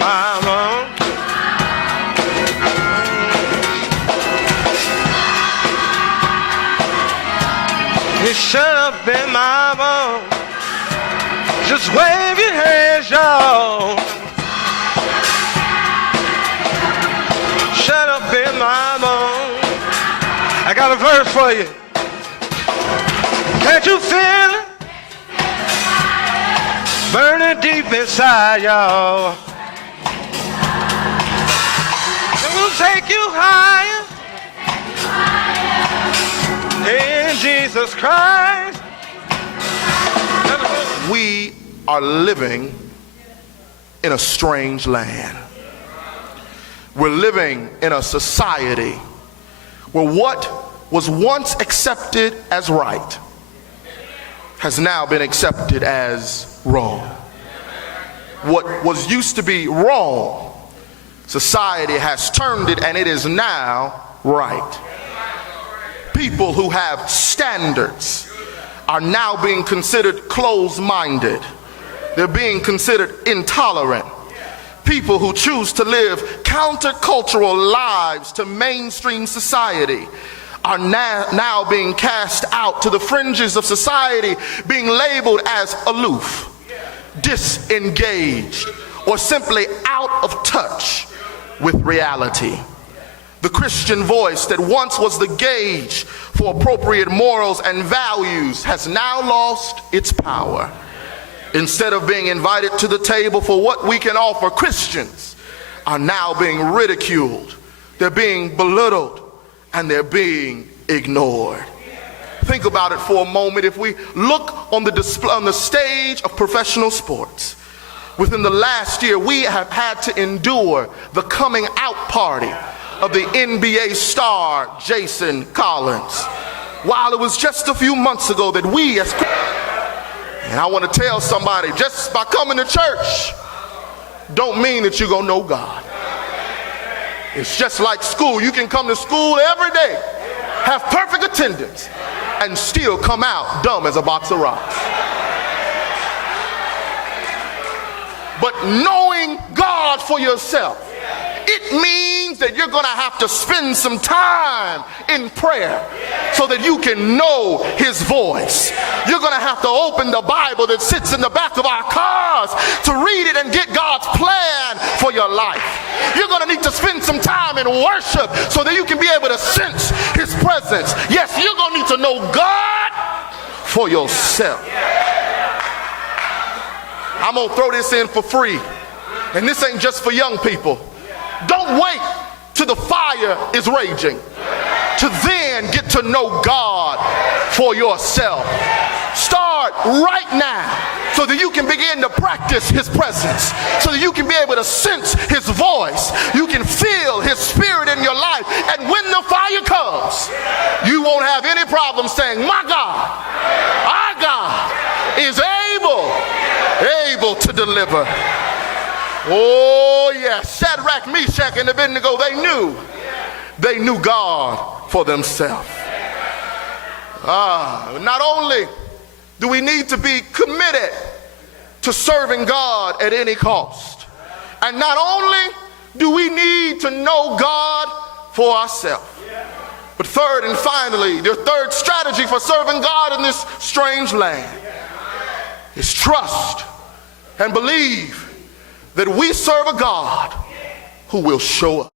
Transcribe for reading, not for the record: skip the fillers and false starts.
my bones. It's shut up in my bones. Just wave your hands, y'all. Shut up in my bones. I got a verse for you. Can't you feel it? Burning deep inside, y'all. It will take you higher. In Jesus Christ. We are living in a strange land. We're living in a society where what was once accepted as right has now been accepted as wrong. What was used to be wrong, society has turned it and it is now right. People who have standards are now being considered closed-minded. They're being considered intolerant. People who choose to live countercultural lives to mainstream society are now being cast out to the fringes of society, being labeled as aloof, disengaged, or simply out of touch with reality. The Christian voice that once was the gauge for appropriate morals and values has now lost its power. Instead of being invited to the table for what we can offer, Christians are now being ridiculed. They're being belittled and they're being ignored. Think about it for a moment. If we look on the display, on the stage of professional sports, within the last year we have had to endure the coming out party of the NBA star Jason Collins, while it was just a few months ago that we as and I want to tell somebody, just by coming to church don't mean that you're gonna know God. It's just like school. You can come to school every day, have perfect attendance, and still come out dumb as a box of rocks. But knowing God for yourself, it means that you're going to have to spend some time in prayer so that you can know his voice. You're going to have to open the Bible that sits in the back of our cars to read it and get God's plan for your life. You're going to need to spend some time in worship so that you can be able to sense his presence. Yes, you're going to need to know God for yourself. I'm going to throw this in for free. And this ain't just for young people. Don't wait till the fire is raging to then get to know God for yourself. Start right now so that you can begin to practice his presence, so that you can be able to sense his voice. You can feel his spirit in your life. And when the fire comes, you won't have any problem saying, my God, our God is able to deliver. Oh yes, Shadrach, Meshach, and Abednego, they knew God for themselves. Not only do we need to be committed to serving God at any cost, and not only do we need to know God for ourselves, but third and finally, the third strategy for serving God in this strange land is trust and believe that we serve a God who will show up.